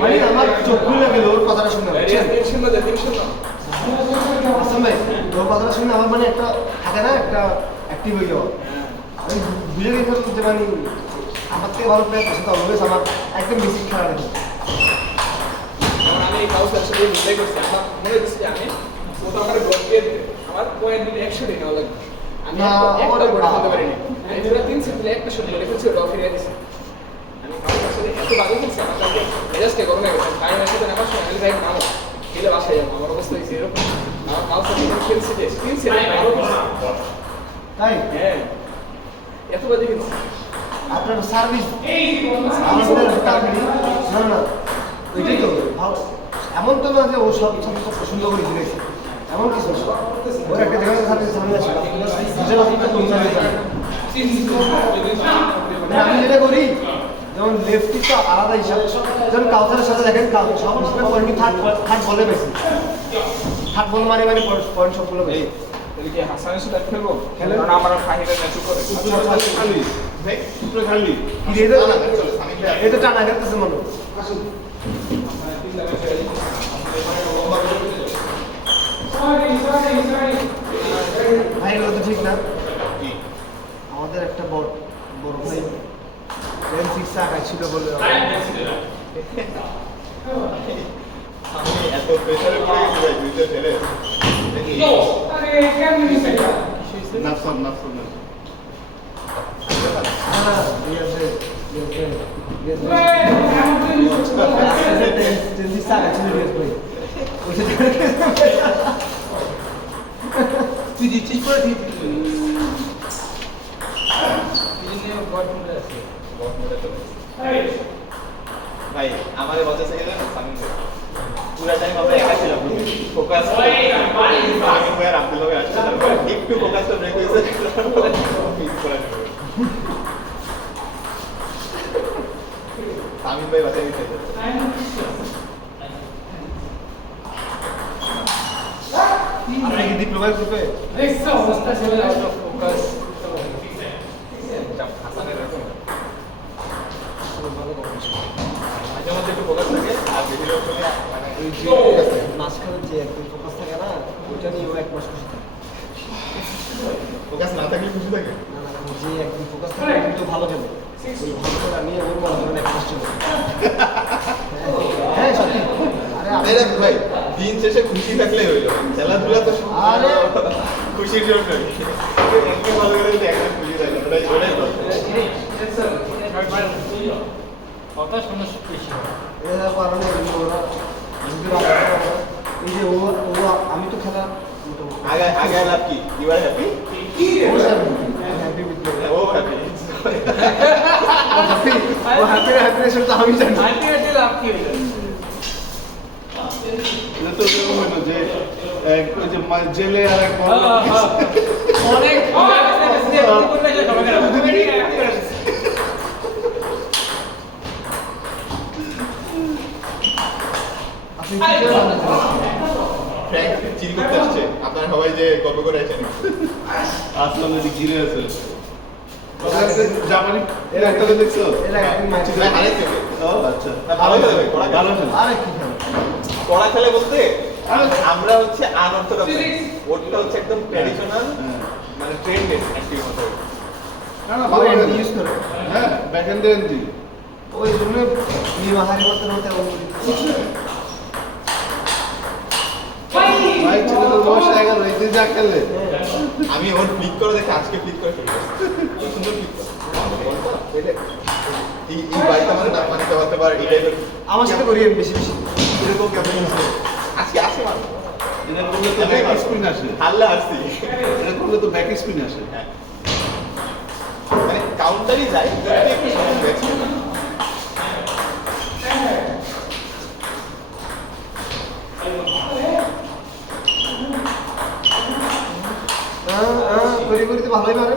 মানে আমার চোখ খুলে গেল ওর কথাটা শুনে আসলাম ভাই ওর কথাটা শুনে আমার মানে একটা থাকে না একটা অ্যাক্টিভ হয়ে যাওয়া আমি বুঝে গেছিলাম যে মানে আমার থেকে ভালো প্লেয়ার সেটা অলওয়েজ আমার একদম বেসিক খেলা দেখে আমি কাউসার সাথে মিলাই করছি আমার মনে হচ্ছে আমি ও তো আমার গোল দিয়ে দিবে আমার পয়েন্ট দিলে 100 দিন নাও লাগবে আমি একটা গোল খেলতে পারিনি আমি পুরো 3 সেট দিলে একটা শট মেরে ফেলছি ওটা ফিরিয়ে দিছি আমি কাউসার সাথে এত বাজে খেলছি আমার কাছে মেজাজটা গরম হয়ে গেছে ভাই আমার সাথে নামার সময় আমি ভাই নামো খেলে বাসায় যাবো আমার অবস্থা হয়েছে এরকম আমার কাউসার সাথে খেলছি যে 3 সেট ভালো খেলছি তাই হ্যাঁ এত বাজে খেলছি আপনার সার্ভিস না না ওইটাই তো এমন তো না যে ও সব সব পছন্দ করে দিয়েছে এমন কিছু ওর একটা জায়গায় সাথে সামনে আসে আমি যেটা করি যেমন লেফটি তো আলাদা হিসাব যেমন কাউসারের সাথে দেখেন সমস্ত পয়েন্ট থার্ড বলে বেশি থার্ড বল মানে পয়েন্ট সবগুলো বেশি তাহলে কি হাসানের সাথে খেলবো কারণ আমার ফাহিমের ম্যাচ করে খালি ভাই পুরো খালি এটা টানা গেছে মনে ভাই এগুলো তো ঠিক না আমাদের একটা বড় ভাই রেন সিক্স আগায় ছিল বলে আমি এত প্রেসারে পড়ে গেছি ভাই দুইটা ফেলে নাফসান তুই দিচ্ছিস পরে ভাই আমাদের বলতে গেলে সামিন ভাই পুরো টাইম আমরা একা ছিলাম ফোকাস আমি ভাই আব্দুল্লাহ ভাই আসছিলাম একটু ফোকাসটা ব্রেক হয়েছে মিস করা যাবে সামিন ভাই বাঁচাই দিতে আপনি কি ডিপ্লোমা গ্রুপে অবস্থা ছিল আউট অফ ফোকাস হাসানের এরকম ভালো কম্পিটিশন মাঝে মধ্যে একটু ফোকাস থাকে আর বেশিরভাগ সময় মানে ওই যে মাঝখানে যে একটু ফোকাস থাকে না ওইটা নিয়ে ও এক মাস খুশি থাকে ফোকাস না থাকলে খুশি থাকে না না যে একদম ফোকাস থাকে কিন্তু ভালো খেলে ওই ভালো করে আমি ওর মনে করেন এক মাস ছিল হ্যাঁ সত্যি আরে ভাই দিন শেষে খুশি থাকলেই হইল খেলাধুলা তো আরে খুশির জন্য একটু ভালো করে যদি একটা খুশি থাকে ওটাই কথা শোনা বেশি এর কারণে ওরা এই যে ও আমি তো খেলা আগে লাভ কি you are happy happy with ও হ্যাপি হ্যাপিনেস তো আমি জানি আলটিমেটলি লাভ কি হইল না তো এরকম হয় না যে ওই যে জেলে আর এক অনেক আপনি কি জানেন ফ্র্যাঙ্ক চিল করতে আসছে আপনারা সবাই যে গল্প করে আসেন আসলাম যদি ঘিরে আছে জাপানি এর একটা দেখছো এরা একদিন ম্যাচ ভাই হারাইছে ও আচ্ছা ভালো খেলে ভাই পড়া ভালো খেলে আরে কি খেলা পড়া খেলে বলতে আমরা হচ্ছে আনঅর্থোডক্স ওটা হচ্ছে একদম ট্র্যাডিশনাল মানে ট্রেন্ড অ্যাক্টিভিটি মতো না না ভালো খেলে ইউজ করে হ্যাঁ ব্যাক এন্ড এন্ডি ওই জন্য নিমাহারি মতো হতে ভাই ছেলে তো বয়স 11 এই যে যা খেলে আমি ওর ক্লিক করে দেখে আজকে ক্লিক করে ফেলবো কি সুন্দর ক্লিক করে এই বাড়িতে আমাদের নাম মানিতে হতে পারে এই টাইপের আমার সাথে করি আমি বেশি বেশি এরকম ক্যাপ্টেন আজকে আসে মানুষ এটা করলে তো ব্যাক স্পিন আসে হাল্লা আসছি এটা করলে তো ব্যাক স্পিন আসে হ্যাঁ মানে কাউন্টারই যায় কিন্তু একটু সময় হয়েছে করি করি তো ভালোই পারে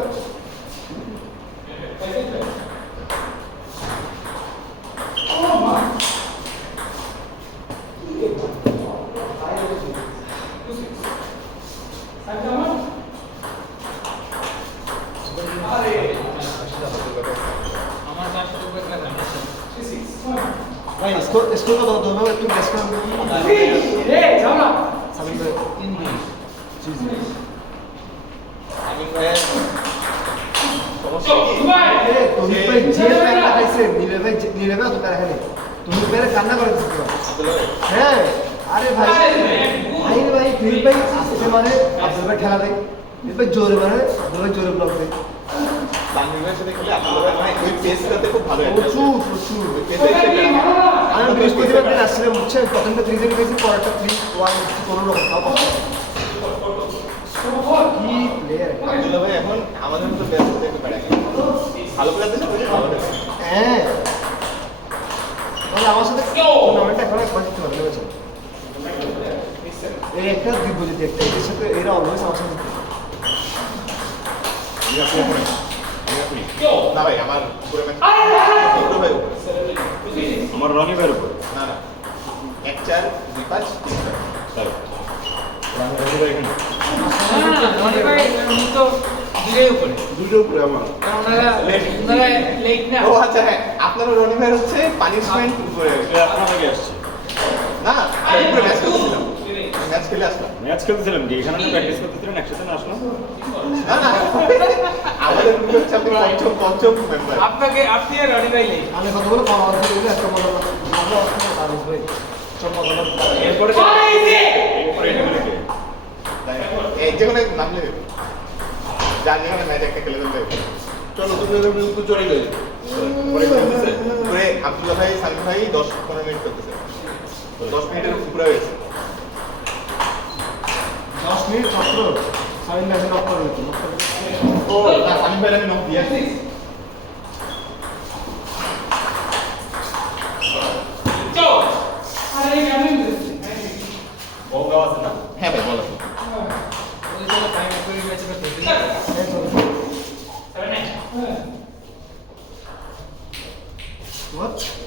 ভাই স্কোর কত কত হবে একটু গেস করেন সাবিন ভাই জি জি আমি ভাইয়ের সমস্যা কি? তুমি ভাই যে প্যান লাগাইছে নীলে ভাই তো প্যান এখানে তুমি প্যারে কান্না করে দিতে পারো আব্দুল্লাহ ভাই, হ্যাঁ আরে ভাই ভাই ফিল ভাই আসছে মানে আব্দুল ভাই খেলা দেয় ফিল ভাই জোরে মানে আব্দুল ভাই জোরে ব্লক দেয় তানভীর ভাইয়ের সাথে খেলে আব্দুল্লাহ ভাই মানে ওই পেসটাতে খুব ভালো একটা প্রচুর প্রচুর পেসে আমি বৃহস্পতিবার দিন আসছিলাম বুঝছেন প্রথমটা 3-0 পেয়েছি পরেরটা 3-1 কোনো রকম সব কি প্লেয়ার আব্দুল্লাহ ভাই এখন আমাদের মতো ব্যস্ত থেকে বেড়ে গেছে ভালো প্লেয়ারদের সাথে ভালো লাগে হ্যাঁ তাহলে আমার সাথে টুর্নামেন্ট এখন একবার জিততে পারবে বুঝছো এই একটা দিব যদি একটা এর সাথে এরা অলওয়েজ আমার সাথে জিতবে। না ভাই আমার পুরো ম্যাচ ইকরো ভাই উপরে। আমার রনি ভাইয়ের উপর না না 1-4 2-5 3-4 তাই রনি ভাই এখানে দুটো উপরে আমার ও আচ্ছা হ্যাঁ আপনার রনি ভাই হচ্ছে পানিশমেন্ট উপরে আপনার আগে আসছে না আমি পুরো ম্যাচ খেলছিলাম ম্যাচ খেলে আসলাম ম্যাচ খেলতেছিলাম কি এখানে প্র্যাকটিস করতেছিলেন একসাথে না আসলাম না না আমাদের গ্রুপে হচ্ছে আপনি পঞ্চম মেম্বার আপনি আর রনি ভাই নেই আমি কতগুলো কম আছে বলে একটা মনে ভালো আছে তারিফ ভাই সব কথা এরপরে এরপরে এটা মানে কি? এই যেখানে নামলে যার যেখানে ম্যাচ একটা খেলে ফেলতে হবে। চলো তুমি এরকম একটু চলে যাই পরে খেলতেছে পরে আব্দুল্লাহ ভাই সালমান ভাই 10-15 মিনিট করতেছে 10 মিনিটের উপরে হয়েছে 10 মিনিট মাত্র সাবিন ভাই নক করে দিত নক করে ও না সালমান ভাই আমি নক দিয়ে আসছি বল দেওয়া আছে না হ্যাঁ ভাই বলো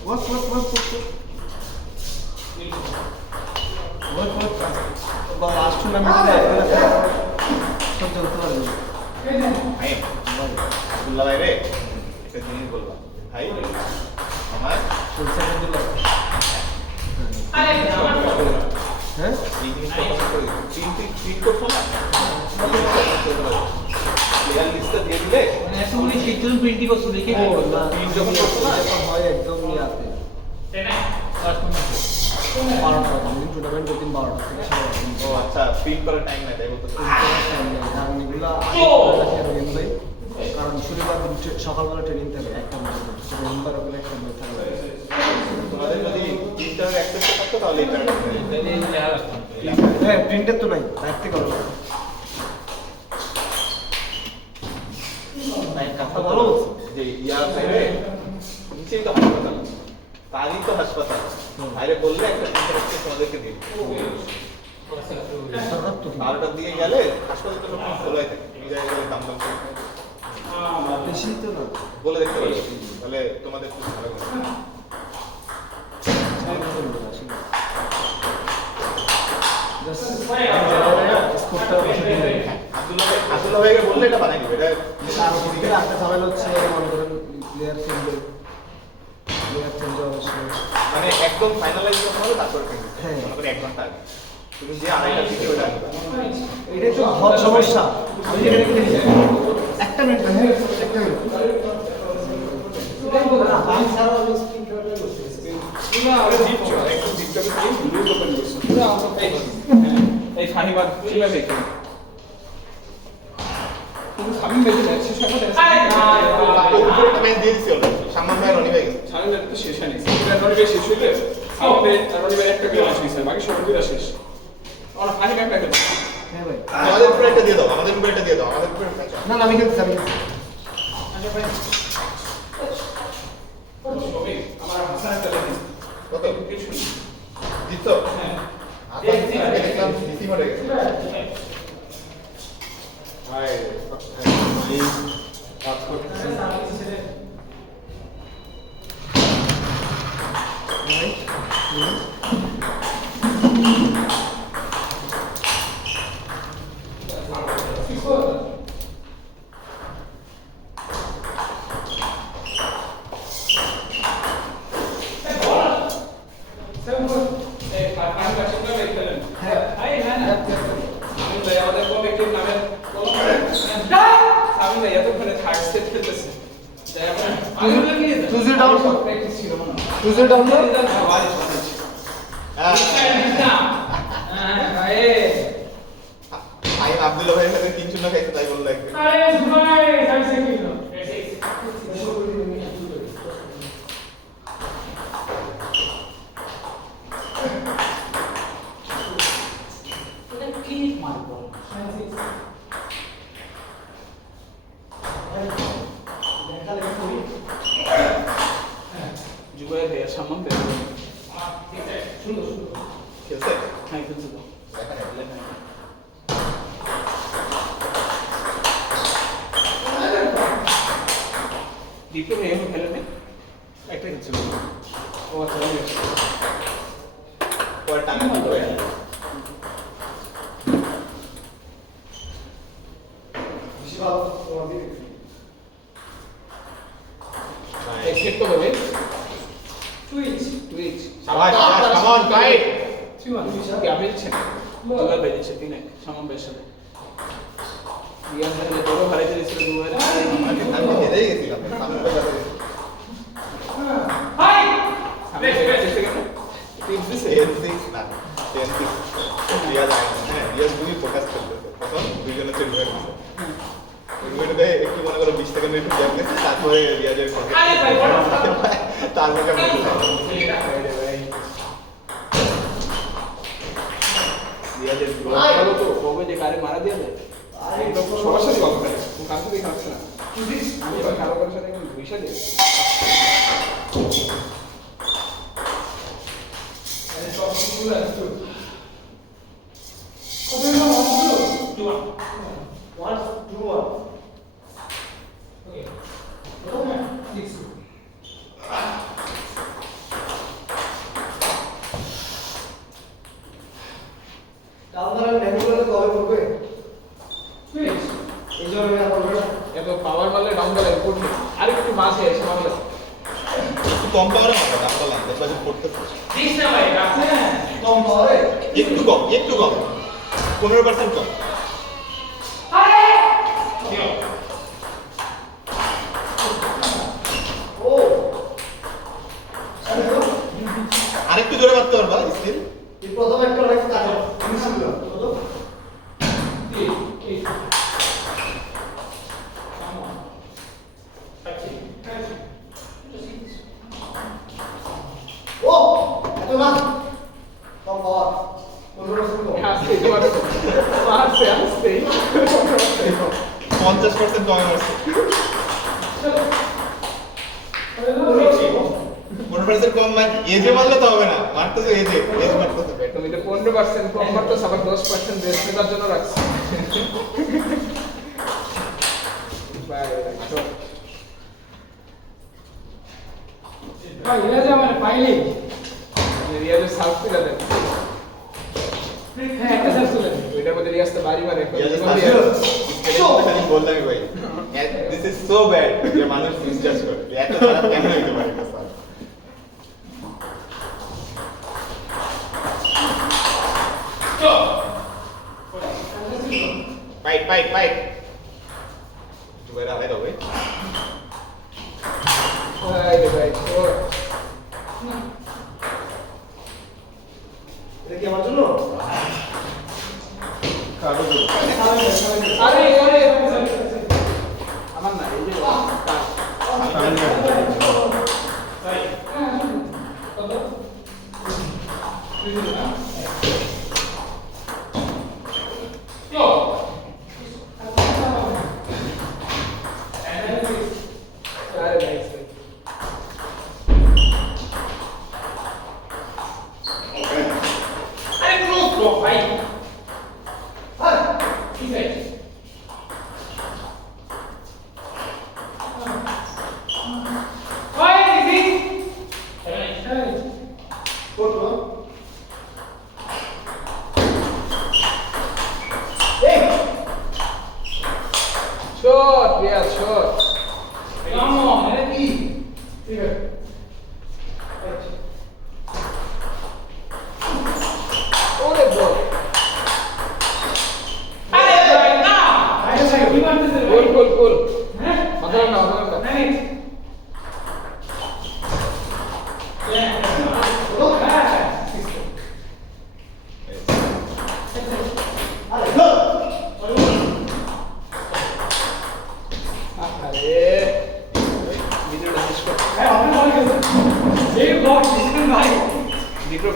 what বা লাস্ট টুর্নামেন্টে সব জানতে পারবে ভাই আব্দুল্লাহ ভাই রে একটা জিনিস বললাম ভাই আমার সেকেন্ড দিল হ্যাঁ এই জিনিসটা পছন্দ করি তিন করছো না প্লেয়ার লিস্টটা দিয়ে দিলে ও না তিন যখন করছো না এটা হয় একদম ইয়াতে 12টা দিন টুর্নামেন্ট দিন 12টা থেকে ও আচ্ছা প্রিন্ট করার টাইম নাই তাই বলতে কারণ এগুলা ভাই কারণ শনিবার দিন সকালবেলা ট্রেনিং থাকে একটা ম্যাচ রবিবার ওগুলো একটা ম্যাচ থাকবে তোমাদের যদি প্রিন্টার অ্যাক্সেস থাকতো তাহলে এটা হ্যাঁ প্রিন্টার তো নাই রাখতে করো কথা ভালো বলছো যে ইয়া বাইরে নিচেই তো হাসপাতাল তারই তো হাসপাতাল বাইরে বললে একটা প্রিন্টার অ্যাক্সেস তোমাদেরকে দিই সরকার তো 12টা দিয়ে গেলে হাসপাতাল তো সবসময় খোলাই থাকে এই জায়গায় গেলে দাম দাম করে বেশি তো না বলে দেখতে পারো তাহলে তোমাদের খুব ভালো হবে স্কোরটা বসে দিলে আব্দুল্লাহ ভাইকে বললে এটা বানাই দিবে এটা তার উপরে একটা ঝামেলা হচ্ছে মনে করেন প্লেয়ার চেঞ্জ অবশ্যই মানে একদম ফাইনালাইজ যখন হবে তারপরে খেলবে হ্যাঁ। মনে করি 1 ঘন্টা আগে তুমি যে আড়াইটা থেকে ওটা আনবে এটাই তো হট সমস্যা আমি যেখানে খেলি একটা মিনিট হ্যাঁ একটা মিনিট আমি ছাড়াও আমি স্ক্রিন ক্যাপচার করছি এই ফানিবাদ কিভাবে দেখেন তুমি স্বামী বেঁচে যায় শেষ কথা উপরে একটা ম্যাচ দিয়ে দিছি অলরেডি সামনে ভাই রনি ভাই গেছে স্বামী বেঁচে তো শেষ হয়নি রনিবের শেষ হইলে আমাদের রনিবের একটা গেম আসবে স্যার বাকি সব দুইটা শেষ আমরা ফানি ব্যাংকটা খেলছি হ্যাঁ ভাই আমাদের উপরে একটা দিয়ে দাও আমাদের উপরে একটা দিয়ে দাও আমাদের উপরে ম্যাচ না না আমি খেলছি আমার হাসানের তালে কত কিছু জিতছো হ্যাঁ আজকে দেখলাম ডিসি মরে গেছে ভাই কাজ করতেছে সুজের ডাউন না আমি আব্দুল্লাহ ভাইয়ের সাথে 3-0 খাইতে তাই বললো একদিন জুবাইর ভাইয়ের সামনে বের করে। খেলছে হ্যাঁ খেলছে তো। দীপ্ত ভাই এখন খেলে নেই? একটা খেলছিল ও আচ্ছা হয়ে গেছে। পরে টাকা দিতে হয় বেশি ভালো তোমার দিকে এক্সেপ্ট তো হবে। টুইচ। শাবাশ কাম অন ফাইট কি আপনি দিচ্ছেন? জুবাইর ভাই দিচ্ছে 3-1 সামন ভাইয়ের সাথে। রিয়াজ ভাই বড় হারাইতে দিচ্ছিল জুবাইর। আমি হেরেই গেছিলাম সামনে তো কথা সামনে দিচ্ছে কেন? টিপস দিছে। 10-6 না 10-6 রিয়াজ হ্যাঁ রিয়াজ খুবই ফোকাস করতেছে তখন দুইজনে চলে গেছে রুমেটে একটু মনে করো 20 সেকেন্ড একটু গ্যাপ গেছে তারপরে রিয়াজের তারপরে রিয়াজের ভালো তো কবে যে কারে মারা দিয়ে দেয় একদম সরাসরি কল করে ও কাছে দেখে আসছে না আমি এবার কারো কারোর সাথে একদম ভুইসা দিই এত পাওয়ার মারলে ডাউন গেলে করবে আর একটু মাঝে এসে মারলে একটু কম পাওয়ারে মারো ডাক্তার লাইন দেখবা যে পড়তেছে কম পাওয়ারে একটু কম 15% কম ও আরেকটু জোরে মারতে পারবা স্টিল এই প্রথম একটা অনেক কাটে মিশন দিলাম কত ও এত না কম পাওয়ার 15% কম আসতে মারছে আসতে 50% কমে মারছে 15% কম মানে এজে মারলে তো হবে না মারতেছে এজে এজ মারতেছে তুমি তো 15% কম মারতো আবার 10% বেস্ট করার জন্য রাখছো বাই রাখছো রিয়াজের সাউথ পিলা দেন ওইটার মধ্যে রিয়াজ তো বাড়ি মারে খালি বললাম ভাই দিস ইজ সো ব্যাড যে মানুষ মিসজাজ করে এত খারাপ কেন হইতে পারে না স্যার ফাইট জুবাইর আলাই দাও ভাই ভাই এটা কি আমার জন্য আরে আমার না এই যে Short, yeah, short. Come on, ready. Ore ball. Goal. Madam na. আরে ভিডিওটা শেষ কর ভাই আপনি বলে গেছেন এই ব্লগ ভাই ভিডিও